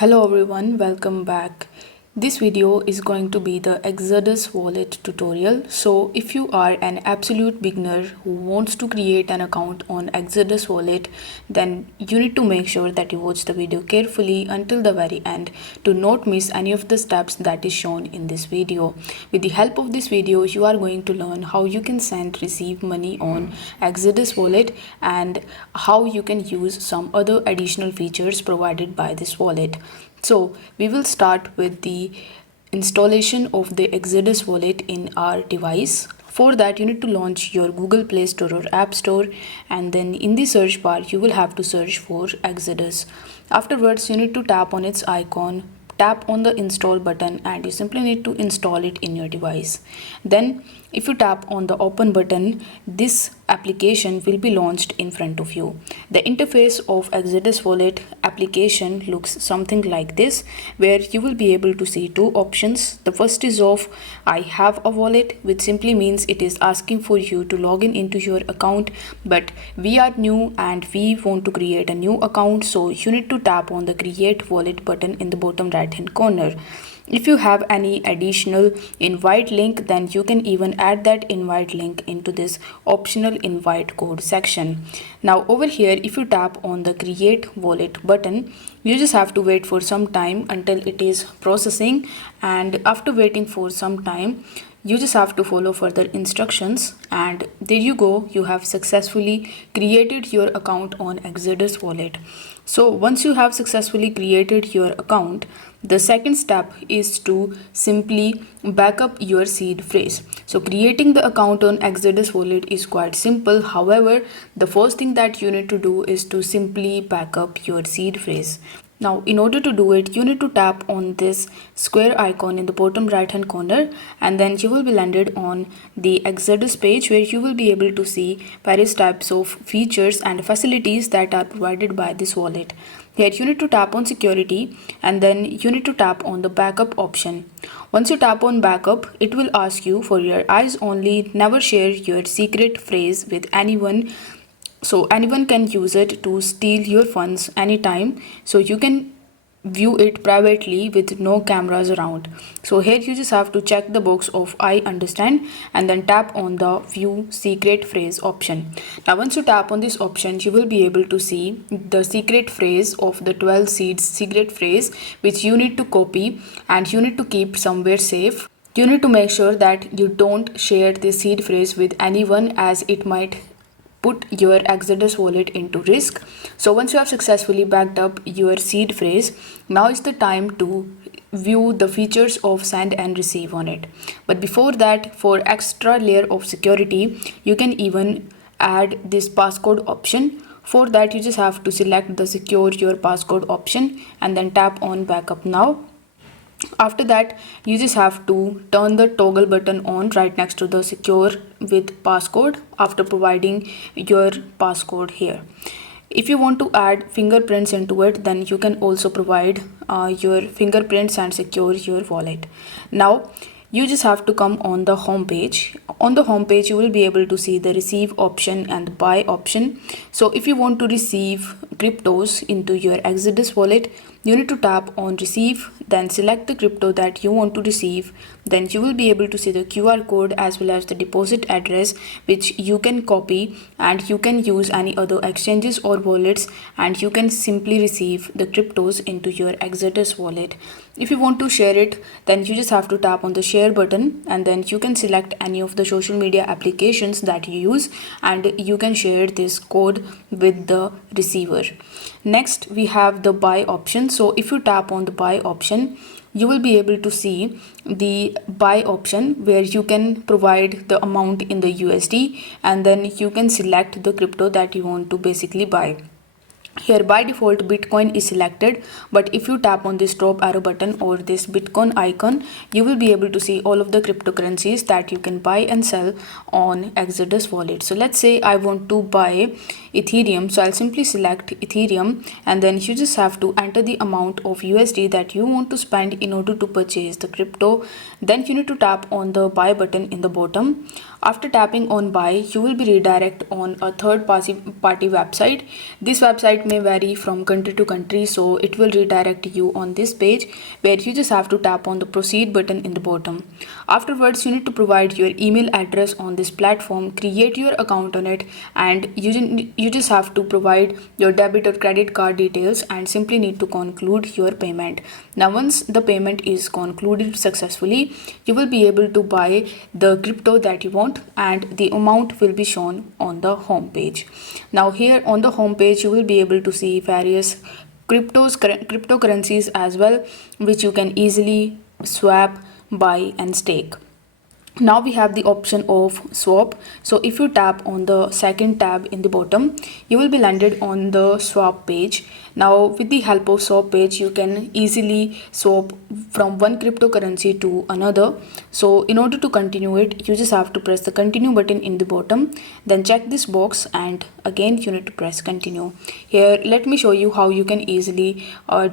Hello everyone, welcome back. This video is going to be the Exodus wallet tutorial. So if you are an absolute beginner who wants to create an account on Exodus wallet, then you need to make sure that you watch the video carefully until the very end to not miss any of the steps that is shown in this video. With the help of this video, you are going to learn how you can receive money on Exodus wallet and how you can use some other additional features provided by this wallet. So we will start with the installation of the Exodus wallet in our device. For that, you need to launch your Google Play Store or App Store, and then in the search bar you will have to search for Exodus. Afterwards, you need to tap on its icon, tap on the install button, and you simply need to install it in your device. Then if you tap on the open button, this application will be launched in front of you. The interface of Exodus wallet application looks something like this, where you will be able to see two options. The first is of I have a wallet, which simply means it is asking for you to log in into your account, but we are new and we want to create a new account, so you need to tap on the create wallet button in the bottom right hand corner. If you have any additional invite link, then you can even add that invite link into this optional invite code section. Now over here, if you tap on the create wallet button, you just have to wait for some time until it is processing, and after waiting for some time, you just have to follow further instructions, and there you go, you have successfully created your account on Exodus wallet. So once you have successfully created your account, the second step is to simply backup your seed phrase. So creating the account on Exodus wallet is quite simple. However, the first thing that you need to do is to simply backup your seed phrase. Now, in order to do it, you need to tap on this square icon in the bottom right hand corner, and then you will be landed on the Exodus page, where you will be able to see various types of features and facilities that are provided by this wallet. Here you need to tap on security, and then you need to tap on the backup option. Once you tap on backup, it will ask you for your eyes only, never share your secret phrase with anyone. So anyone can use it to steal your funds anytime, so you can view it privately with no cameras around. So here you just have to check the box of I understand, and then tap on the view secret phrase option. Now once you tap on this option, you will be able to see the secret phrase of the 12 seeds secret phrase, which you need to copy and you need to keep somewhere safe. You need to make sure that you don't share this seed phrase with anyone, as it might put your Exodus wallet into risk. So once you have successfully backed up your seed phrase, now is the time to view the features of send and receive on it. But before that, for extra layer of security, you can even add this passcode option. For that, you just have to select the secure your passcode option and then tap on backup now. After that, you just have to turn the toggle button on right next to the secure with passcode after providing your passcode here. If you want to add fingerprints into it, then you can also provide your fingerprints and secure your wallet. Now you just have to come on the home page. On the home page, you will be able to see the receive option and the buy option. So if you want to receive cryptos into your Exodus wallet, you need to tap on receive, then select the crypto that you want to receive. Then you will be able to see the QR code as well as the deposit address, which you can copy and you can use any other exchanges or wallets, and you can simply receive the cryptos into your Exodus wallet. If you want to share it, then you just have to tap on the share button, and then you can select any of the social media applications that you use, and you can share this code with the receiver. Next, we have the buy option. So if you tap on the buy option, you will be able to see the buy option, where you can provide the amount in the USD, and then you can select the crypto that you want to basically buy. Here by default Bitcoin is selected, but if you tap on this drop arrow button or this Bitcoin icon, you will be able to see all of the cryptocurrencies that you can buy and sell on Exodus wallet. So let's say I want to buy Ethereum, so I'll simply select Ethereum, and then you just have to enter the amount of USD that you want to spend in order to purchase the crypto. Then you need to tap on the buy button in the bottom. After tapping on buy, you will be redirected on a third party website. This website that may vary from country to country, so it will redirect you on this page where you just have to tap on the proceed button in the bottom. Afterwards, you need to provide your email address on this platform, create your account on it, and you just have to provide your debit or credit card details and simply need to conclude your payment. Now once the payment is concluded successfully, you will be able to buy the crypto that you want and the amount will be shown on the home page. Now here on the home page you will be able to see various cryptocurrencies as well, which you can easily swap, buy and stake. Now we have the option of swap. So if you tap on the second tab in the bottom, you will be landed on the swap page. Now with the help of swap page, you can easily swap from one cryptocurrency to another. So in order to continue it, you just have to press the continue button in the bottom, then check this box and again you need to press continue. Here let me show you how you can easily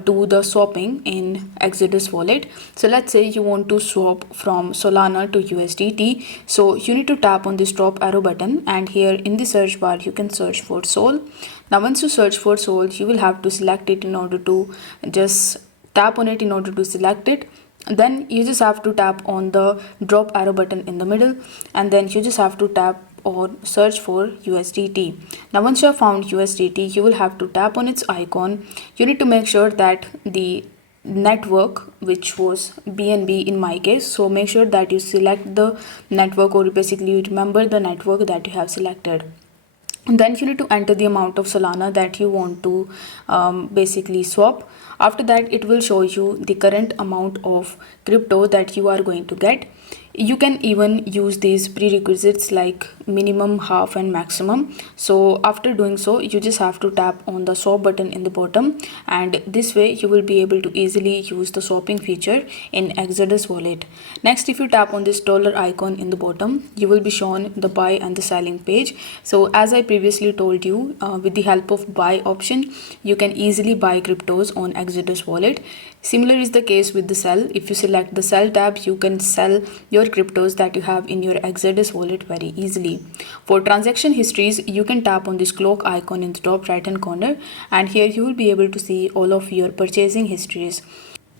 do the swapping in Exodus wallet. So let's say you want to swap from Solana to USDT. So you need to tap on this top arrow button and here in the search bar you can search for Sol. Now once you search for Sol, you will have to select it in order to just tap on it in order to select it. Then you just have to tap on the drop arrow button in the middle and then you just have to tap or search for USDT. Now once you have found USDT, you will have to tap on its icon. You need to make sure that the network, which was BNB in my case, so make sure that you select the network or basically you remember the network that you have selected. And then you need to enter the amount of Solana that you want to basically swap. After that, it will show you the current amount of crypto that you are going to get. You can even use these prerequisites like minimum, half and maximum. So after doing so, you just have to tap on the swap button in the bottom and this way you will be able to easily use the swapping feature in Exodus wallet. Next, if you tap on this dollar icon in the bottom, you will be shown the buy and the selling page. So as I previously told you, with the help of buy option, you can easily buy cryptos on Exodus wallet. Similar is the case with the sell. If you select the sell tab, you can sell your cryptos that you have in your Exodus wallet very easily. For transaction histories, you can tap on this clock icon in the top right hand corner and here you will be able to see all of your purchasing histories.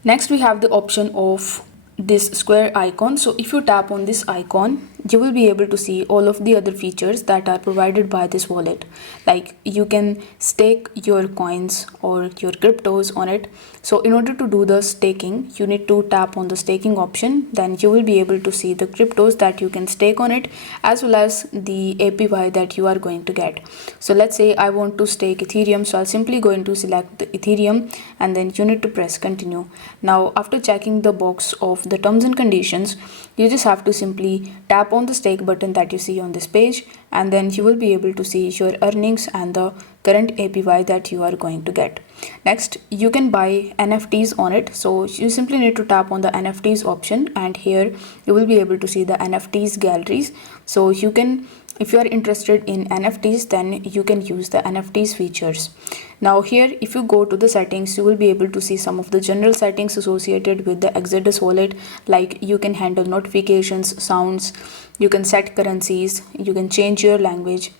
Next, we have the option of this square icon. So if you tap on this icon, you will be able to see all of the other features that are provided by this wallet. Like you can stake your coins or your cryptos on it. So in order to do the staking, you need to tap on the staking option. Then you will be able to see the cryptos that you can stake on it as well as the APY that you are going to get. So let's say I want to stake Ethereum. So I'll simply go into select the Ethereum and then you need to press continue. Now after checking the box of the terms and conditions, you just have to simply tap on the stake button that you see on this page and then you will be able to see your earnings and the current APY that you are going to get. Next, you can buy NFTs on it. So you simply need to tap on the NFTs option and here you will be able to see the NFTs galleries. So you can, if you are interested in NFTs, then you can use the NFTs features. Now here, if you go to the settings, you will be able to see some of the general settings associated with the Exodus wallet, like you can handle notifications, sounds, you can set currencies, you can change your language.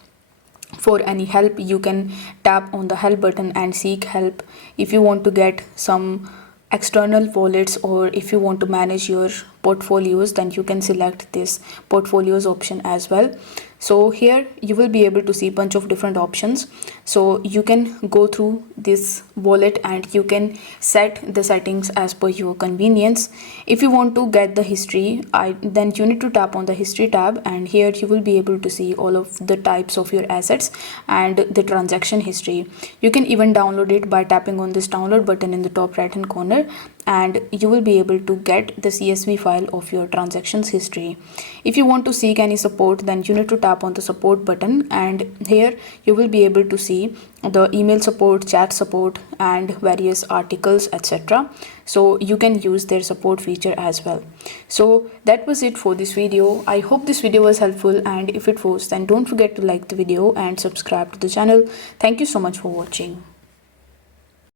For any help, you can tap on the help button and seek help. If you want to get some external wallets or if you want to manage your portfolios, then you can select this portfolios option as well. So here you will be able to see a bunch of different options. So you can go through this wallet and you can set the settings as per your convenience. If you want to get the history, then you need to tap on the history tab and here you will be able to see all of the types of your assets and the transaction history. You can even download it by tapping on this download button in the top right hand corner and you will be able to get the CSV file of your transactions history. If you want to seek any support, then you need to tap on the support button and here you will be able to see the email support, chat support and various articles, etc. So you can use their support feature as well. So that was it for this video. I hope this video was helpful and if it was, then don't forget to like the video and subscribe to the channel. Thank you so much for watching.